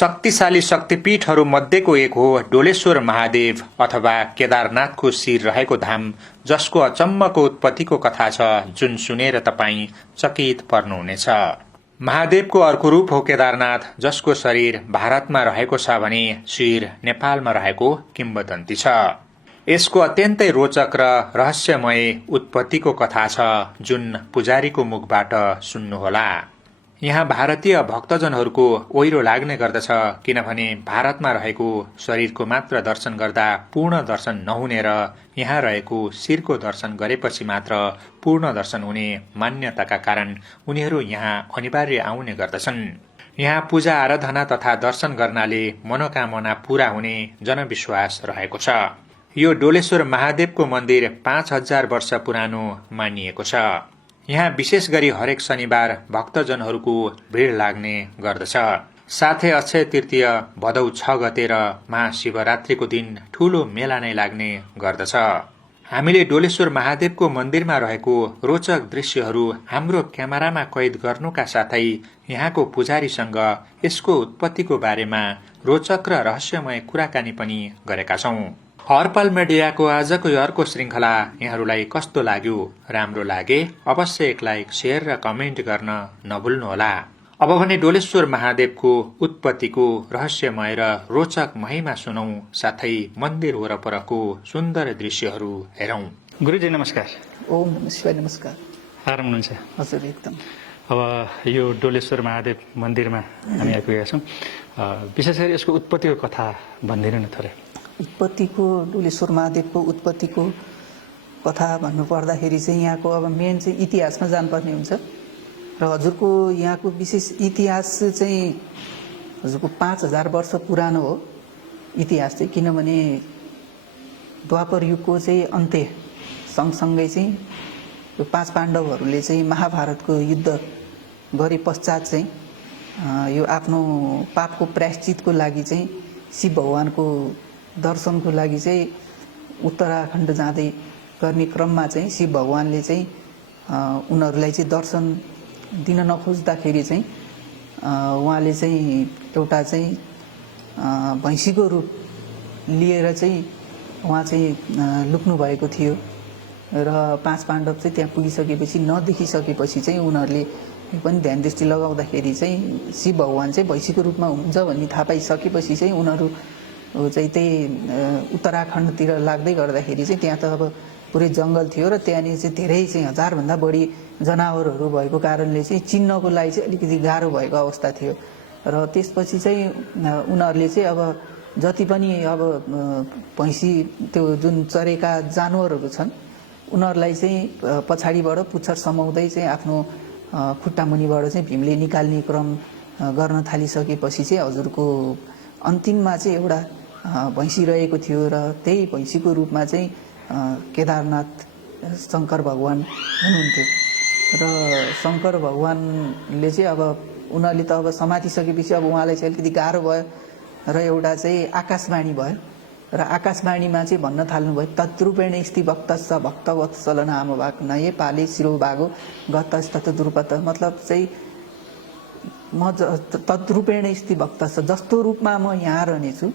शक्तिशाली शक्तिपीठहरू मध्येको एक हो डोलेश्वर महादेव अथवा केदारनाथको शिर रहेको धाम, जसको अचम्मको उत्पत्तिको कथा छ जुन सुनेर तपाईं चकित पर्नुहुनेछ। महादेवको अर्को रूप हो केदारनाथ, जसको शरीर भारतमा रहेको छ भने शिर नेपालमा रहेको किम्वदन्ती छ। यसको अत्यन्तै रोचक र रहस्यमय उत्पत्तिको कथा छ जुन पुजारीको मुखबाट सुन्नुहोला। यहाँ भारतीय भक्तजनहरूको ओइरो लाग्ने गर्दछ, किनभने भारतमा रहेको शरीरको मात्र दर्शन गर्दा पूर्ण दर्शन नहुने र यहाँ रहेको शिरको दर्शन गरेपछि मात्र पूर्ण दर्शन हुने मान्यताका कारण उनीहरू यहाँ अनिवार्य आउने गर्दछन्। यहाँ पूजा आराधना तथा दर्शन गर्नाले मनोकामना पूरा हुने जनविश्वास रहेको छ। यो डोलेश्वर महादेवको मन्दिर 5000 वर्ष पुरानो मानिएको छ। यहाँ विशेष गरी हरेक शनिबार भक्तजनहरूको भीड़ लाग्ने गर्दछ। साथै अक्षय तृतीय भदौ 6 गते र महाशिवरात्रिको दिन ठूलो मेला नै लाग्ने गर्दछ। हामीले डोलेश्वर महादेवको मन्दिरमा रहेको रोचक दृश्यहरू हाम्रो क्यामेरामा कैद गर्नुका साथै यहाँको पुजारीसँग यसको उत्पत्तिको बारेमा रोचक र रहस्यमय कुराकानी पनि गरेका छौं। हर्पल मिडियाको आजको यो अर्को श्रृंखला यहाँहरूलाई कस्तो लाग्यो? राम्रो लागे अवश्य एक लाइक, शेयर र कमेन्ट गर्न नभुल्नुहोला। अब भने डोलेश्वर महादेवको उत्पत्तिको रहस्यमय र रोचक महिमा सुनौ, साथै मन्दिर वरपरको सुन्दर दृश्यहरू हेरौं। गुरुजी नमस्कार। ओम शिवाय नमस्कार। आराम हुनुहुन्छ? हजुर एकदम। अब यो डोलेश्वर महादेव मन्दिरमा हामी आइपुगेका छौँ। विशेष गरी यसको उत्पत्तिको कथा भनिदिनु न थोरै। उत्पत्तिको डोलेश्वर महादेवको उत्पत्तिको कथा भन्नुपर्दाखेरि चाहिँ यहाँको अब मेन चाहिँ इतिहासमा जानुपर्ने हुन्छ र हजुरको यहाँको विशेष इतिहास चाहिँ हजुरको 5000 वर्ष पुरानो हो इतिहास चाहिँ। किनभने द्वापर युगको चाहिँ अन्त्य सँगसँगै चाहिँ यो 5 पाण्डवहरूले चाहिँ महाभारतको युद्ध गरे पश्चात चाहिँ यो आफ्नो पापको प्रायश्चितको लागि चाहिँ शिव भगवानको दर्शनको लागि चाहिँ उत्तराखण्ड जाँदै गर्ने क्रममा चाहिँ शिव भगवानले चाहिँ उनीहरूलाई चाहिँ दर्शन दिन नखोज्दाखेरि चाहिँ उहाँले चाहिँ एउटा चाहिँ भैँसीको रूप लिएर चाहिँ उहाँ चाहिँ लुक्नु भएको थियो र 5 पाण्डव चाहिँ त्यहाँ पुगिसकेपछि नदेखिसकेपछि चाहिँ उनीहरूले पनि ध्यान दृष्टि लगाउँदाखेरि चाहिँ शिव भगवान चाहिँ भैँसीको रूपमा हुनुहुन्छ भन्ने थाहा पाइसकेपछि चाहिँ उनीहरू चाहिँ त्यही उत्तराखण्डतिर लाग्दै गर्दाखेरि चाहिँ त्यहाँ त अब पुरै जङ्गल थियो र त्यहाँनिर चाहिँ धेरै चाहिँ 1000भन्दा बढी जनावरहरू भएको कारणले चाहिँ चिन्नको लागि चाहिँ अलिकति गाह्रो भएको अवस्था थियो। र त्यसपछि चाहिँ उनीहरूले चाहिँ अब जति पनि अब भैँसी त्यो जुन चरेका जानवरहरू छन् उनीहरूलाई चाहिँ पछाडिबाट पुच्छर समाउँदै चाहिँ आफ्नो खुट्टा मुनिबाट चाहिँ भीमले निकाल्ने क्रम गर्न थालिसकेपछि चाहिँ हजुरको अन्तिममा चाहिँ एउटा भैँसी रहेको थियो र त्यही भैँसीको रूपमा चाहिँ केदारनाथ शङ्कर भगवान हुनुहुन्थ्यो। र शङ्कर भगवानले चाहिँ अब उनीहरूले त अब समातिसकेपछि अब उहाँलाई चाहिँ अलिकति गाह्रो भयो र एउटा चाहिँ आकाशवाणी भयो र आकाशवाणीमा चाहिँ भन्न थाल्नुभयो, तद्रूपेण स्थिति भक्तस्स भक्तवत्सल नाम भाग नये पाले शिरो भागो गतस्तत द्रुपद। मतलब चाहिँ म तद्रूपेण स्थिति भक्तस्स, जस्तो रूपमा म यहाँ रहनेछु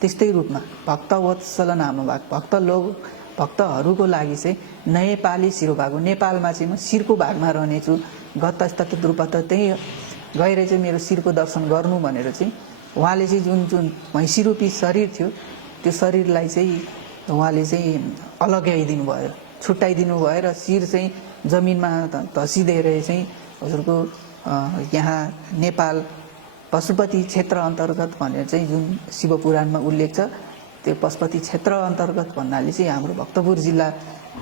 त्यस्तै रूपमा भक्तवत्सल नाम भाग, भक्तहरूको लागि चाहिँ नये पाले शिरो भागो, नेपालमा चाहिँ म शिरको भागमा रहनेछु। गतस्तत द्रुपद, त्यही गएर चाहिँ मेरो शिरको दर्शन गर्नु भनेर चाहिँ उहाँले चाहिँ जुन भैँसी रूपी शरीर थियो त्यो शरीरलाई चाहिँ उहाँले चाहिँ अलग्याइदिनु भयो, छुट्याइदिनु भयो र शिर चाहिँ जमिनमा धसिदिएर चाहिँ हजुरको यहाँ नेपाल पशुपति क्षेत्र अन्तर्गत भनेर चाहिँ जुन शिवपुराणमा उल्लेख छ त्यो पशुपति क्षेत्र अन्तर्गत भन्नाले चाहिँ हाम्रो भक्तपुर जिल्ला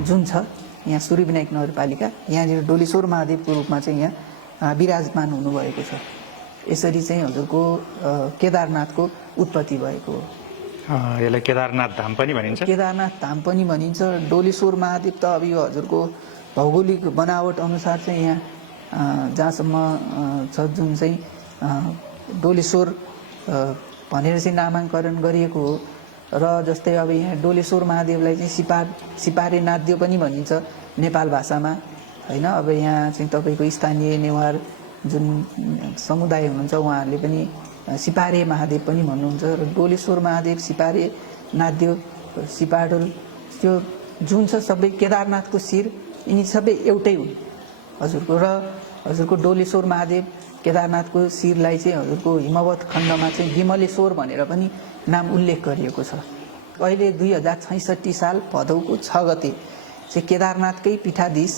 जुन छ यहाँ सूर्यविनायक नगरपालिका, यहाँनिर डोलेश्वर महादेवको रूपमा चाहिँ यहाँ विराजमान हुनुभएको छ। यसरी चाहिँ हजुरको केदारनाथको उत्पत्ति भएको हो। यसलाई केदारनाथ धाम पनि भनिन्छ। केदारनाथ धाम पनि भनिन्छ। डोलेश्वर महादेव त अब यो हजुरको भौगोलिक बनावट अनुसार चाहिँ यहाँ जहाँसम्म छ जुन चाहिँ डोलेश्वर भनेर चाहिँ नामाङ्करण गरिएको हो। र जस्तै अब यहाँ डोलेश्वर महादेवलाई चाहिँ सिपारे नाद्यो पनि भनिन्छ नेपाल भाषामा, होइन। अब यहाँ चाहिँ तपाईँको स्थानीय नेवार जुन समुदाय हुनुहुन्छ उहाँहरूले पनि सिपारे महादेव पनि भन्नुहुन्छ र डोलेश्वर महादेव, सिपारे नाथदेव, सिपाडोल त्यो जुन छ सबै केदारनाथको शिर यिनी सबै एउटै हुन् हजुरको। र हजुरको डोलेश्वर महादेव केदारनाथको शिरलाई चाहिँ हजुरको हिमवत खण्डमा चाहिँ विमलेश्वर भनेर पनि नाम उल्लेख गरिएको छ। अहिले 2066 साल भदौको 6 गते चाहिँ केदारनाथकै पीठाधीश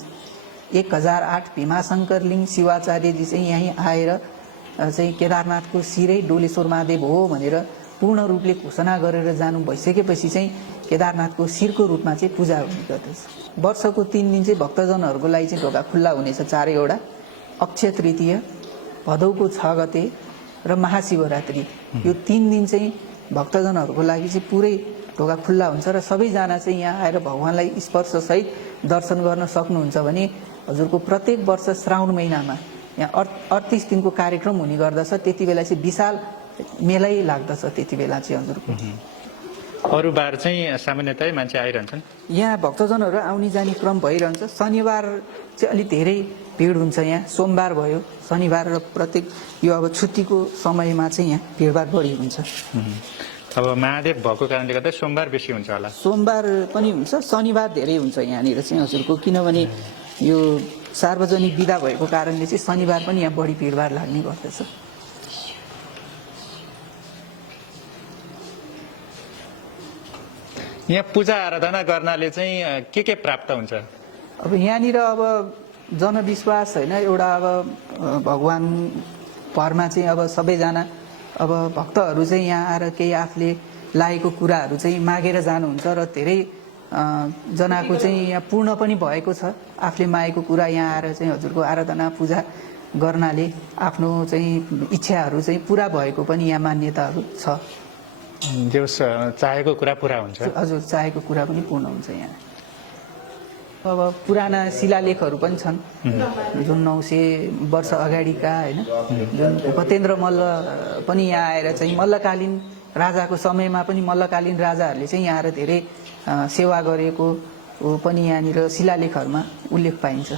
1008 भीमाशङ्कर लिङ शिवाचार्यजी चाहिँ यहीँ आएर चाहिँ केदारनाथको शिरै डोलेश्वर महादेव हो भनेर पूर्ण रूपले घोषणा गरेर जानु भइसकेपछि चाहिँ केदारनाथको शिरको रूपमा चाहिँ पूजा हुने गर्दछ। वर्षको 3 दिन चाहिँ भक्तजनहरूको लागि चाहिँ ढोका खुल्ला हुनेछ चारैवटा, अक्षय तृतीय, भदौको 6 गते र महाशिवरात्रि। यो 3 दिन चाहिँ भक्तजनहरूको लागि चाहिँ पुरै ढोका खुल्ला हुन्छ र सबैजना चाहिँ यहाँ आएर भगवानलाई स्पर्शसहित दर्शन गर्न सक्नुहुन्छ भने हजुरको प्रत्येक वर्ष श्रावण महिनामा यहाँ 38 दिनको कार्यक्रम हुने गर्दछ। त्यति बेला चाहिँ विशाल मेलै लाग्दछ। त्यति बेला चाहिँ हजुरको अरू बार चाहिँ सामान्यतया मान्छे आइरहन्छन्। यहाँ भक्तजनहरू आउने जाने क्रम भइरहन्छ। शनिबार चाहिँ अलिक धेरै भिड हुन्छ यहाँ। सोमबार भयो, शनिबार र प्रत्येक यो अब छुट्टीको समयमा चाहिँ यहाँ भिडभाड बढी हुन्छ। अब महादेव भएको कारणले गर्दा सोमबार बेसी हुन्छ होला। सोमबार पनि हुन्छ, शनिबार धेरै हुन्छ यहाँनिर चाहिँ हजुरको, किनभने यो सार्वजनिक बिदा भएको कारणले चाहिँ शनिबार पनि यहाँ बढी भिडभाड लाग्ने गर्दछ। यहाँ पूजा आराधना गर्नाले चाहिँ के प्राप्त हुन्छ? अब यहाँनिर अब जनविश्वास होइन, एउटा अब भगवान भरमा चाहिँ अब सबैजना अब भक्तहरू चाहिँ यहाँ आएर केही आफूले लागेको कुराहरू चाहिँ मागेर जानुहुन्छ र धेरै जनाको चाहिँ यहाँ पूर्ण पनि भएको छ। आफूले मागेको कुरा यहाँ आएर चाहिँ हजुरको आराधना पूजा गर्नाले आफ्नो चाहिँ इच्छाहरू चाहिँ पुरा भएको पनि यहाँ मान्यताहरू छ। जो चाहेको कुरा पुरा हुन्छ। हजुर, चाहेको कुरा पनि पूर्ण हुन्छ यहाँ। अब पुराना शिलालेखहरू पनि छन् जुन 900 वर्ष अगाडिका होइन, जुन भूपतेन्द्र मल्ल पनि यहाँ आएर चाहिँ मल्लकालीन राजाको समयमा पनि मल्लकालीन राजाहरूले चाहिँ यहाँ आएर धेरै सेवा गरेको पनि यहाँनिर शिलालेखहरूमा उल्लेख पाइन्छ।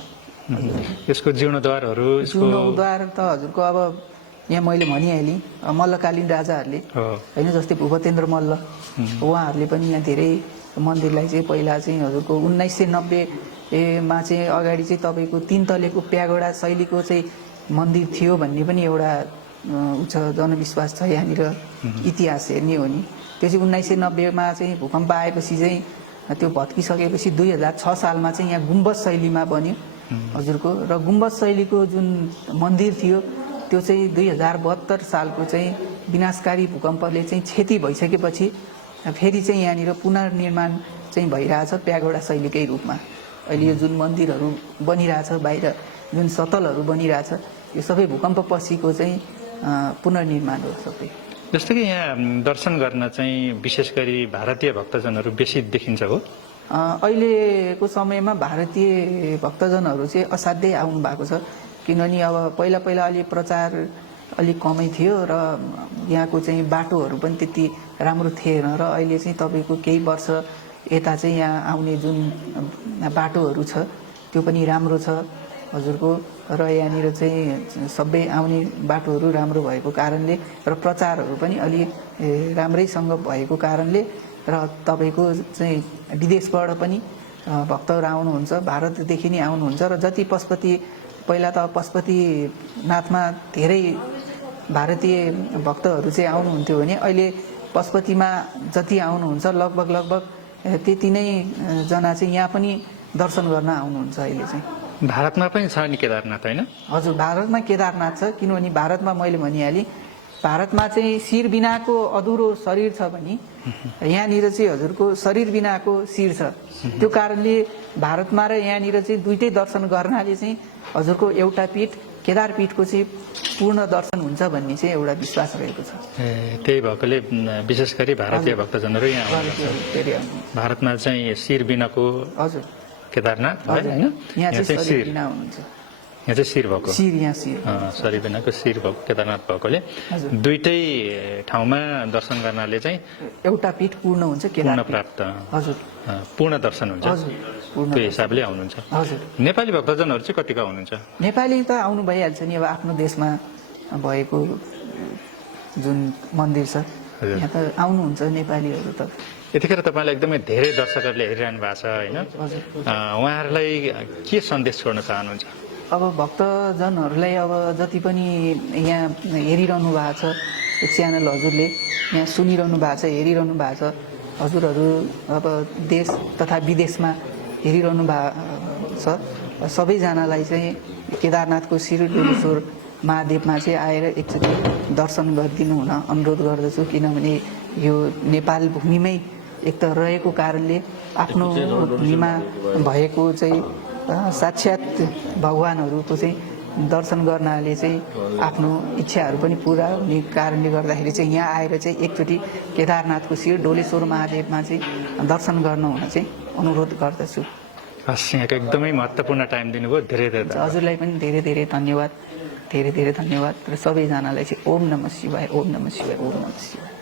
यसको जीर्णोद्धारहरू, जीर्णोद्धार त हजुरको अब यहाँ मैले भनिहालेँ मल्लकालीन राजाहरूले होइन, जस्तै भूपतेन्द्र मल्ल उहाँहरूले पनि यहाँ धेरै मन्दिरलाई चाहिँ पहिला चाहिँ हजुरको 1990मा चाहिँ अगाडि चाहिँ तपाईँको 3 तलेको प्यागोडा शैलीको चाहिँ मन्दिर थियो भन्ने पनि एउटा जनविश्वास छ यहाँनिर। इतिहास हेर्ने हो नि, त्यो चाहिँ 1990मा चाहिँ भूकम्प आएपछि चाहिँ त्यो भत्किसकेपछि 2006 सालमा चाहिँ यहाँ गुम्बज शैलीमा बन्यो हजुरको। र गुम्बज शैलीको जुन मन्दिर थियो त्यो चाहिँ 2072 सालको चाहिँ विनाशकारी भूकम्पले चाहिँ क्षति भइसकेपछि फेरि चाहिँ यहाँनिर पुनर्निर्माण चाहिँ भइरहेछ प्यागोडा शैलीकै रूपमा। अहिले यो जुन मन्दिरहरू बनिरहेछ, बाहिर जुन सतलहरू बनिरहेछ, यो सबै भूकम्प पछिको चाहिँ पुनर्निर्माण हो सबै। जस्तो कि यहाँ दर्शन गर्न चाहिँ विशेष गरी भारतीय भक्तजनहरू बेसी देखिन्छ हो? अहिलेको समयमा भारतीय भक्तजनहरू चाहिँ असाध्यै आउनु भएको छ, किनभने अब पहिला अलि प्रचार अलिक कमै थियो र यहाँको चाहिँ बाटोहरू पनि त्यति राम्रो थिएन। र अहिले चाहिँ तपाईँको केही वर्ष यता चाहिँ यहाँ आउने जुन बाटोहरू छ त्यो पनि राम्रो छ हजुरको। र यहाँनिर चाहिँ सबै आउने बाटोहरू राम्रो भएको कारणले र प्रचारहरू पनि अलि राम्रैसँग भएको कारणले र तपाईँको चाहिँ विदेशबाट पनि भक्तहरू आउनुहुन्छ, भारतदेखि नै आउनुहुन्छ। र जति पहिला त पशुपतिनाथमा धेरै भारतीय भक्तहरू चाहिँ आउनुहुन्थ्यो भने अहिले पशुपतिमा जति आउनुहुन्छ लगभग त्यति नै जना चाहिँ यहाँ पनि दर्शन गर्न आउनुहुन्छ अहिले चाहिँ। भारतमा पनि छ नि केदारनाथ होइन? हजुर, भारतमा केदारनाथ छ, किनभने भारतमा मैले भनिहालेँ भारतमा चाहिँ शिर बिनाको अधुरो शरीर छ भने यहाँनिर चाहिँ हजुरको शरीर बिनाको शिर छ। त्यो कारणले भारतमा र यहाँनिर चाहिँ दुइटै दर्शन गर्नाले चाहिँ हजुरको एउटा पीठ केदारपीठको चाहिँ पूर्ण दर्शन हुन्छ भन्ने चाहिँ एउटा विश्वास रहेको छ। त्यही भएकोले विशेष गरी भारतीय भक्तजनहरू यहाँ आउनुहुन्छ। भारतमा चाहिँ शिर बिनाको हजुर केदारनाथ होइन, यहाँ चाहिँ शरीर बिना हुनुहुन्छ। यहाँ चाहिँ शिर भएको, शरीर बिनाको शिर भएको केदारनाथ भएकोले दुइटै ठाउँमा दर्शन गर्नाले चाहिँ एउटा पीठ पूर्ण हुन्छ, पूर्ण प्राप्त, हजुर पूर्ण दर्शन हुन्छ। त्यो हिसाबले आउनुहुन्छ। हजुर, नेपाली भक्तजनहरू चाहिँ कतिका हुनुहुन्छ? नेपाली त आउनु भइहाल्छ नि, अब आफ्नो देशमा भएको जुन मन्दिर छ हजुर। यहाँ त आउनुहुन्छ नेपालीहरू त। यतिखेर तपाईँलाई एकदमै धेरै दर्शकहरूले हेरिरहनु भएको छ होइन? हजुर। उहाँहरूलाई के सन्देश छोड्न चाहनुहुन्छ? अब भक्तजनहरूलाई अब जति पनि यहाँ हेरिरहनु भएको छ यो च्यानल हजुरले यहाँ सुनिरहनु भएको छ हेरिरहनु भएको छ हजुरहरू अब देश तथा विदेशमा हेरिरहनु भएको छ सबैजनालाई चाहिँ केदारनाथको शिरडोलेश्वर महादेवमा चाहिँ आएर एकचोटि दर्शन गरिदिनु हुन अनुरोध गर्दछु। किनभने यो नेपाल भूमिमै एक त रहेको कारणले आफ्नो भूमिमा भएको चाहिँ साक्षात भगवानहरूको चाहिँ दर्शन गर्नाले चाहिँ आफ्नो इच्छाहरू पनि पुरा हुने कारणले गर्दाखेरि चाहिँ यहाँ आएर चाहिँ एकचोटि केदारनाथको शिर डोलेश्वर महादेवमा चाहिँ दर्शन गर्न हुन चाहिँ अनुरोध गर्दछु। हस्, यहाँको एकदमै महत्त्वपूर्ण टाइम दिनुभयो, धेरै धेरै धन्यवाद। हजुरलाई पनि धेरै धेरै धन्यवाद, धेरै धेरै धन्यवाद र सबैजनालाई चाहिँ ओम नमः शिवाय, ओम नमः शिवाय, ओम नमः शिवाय।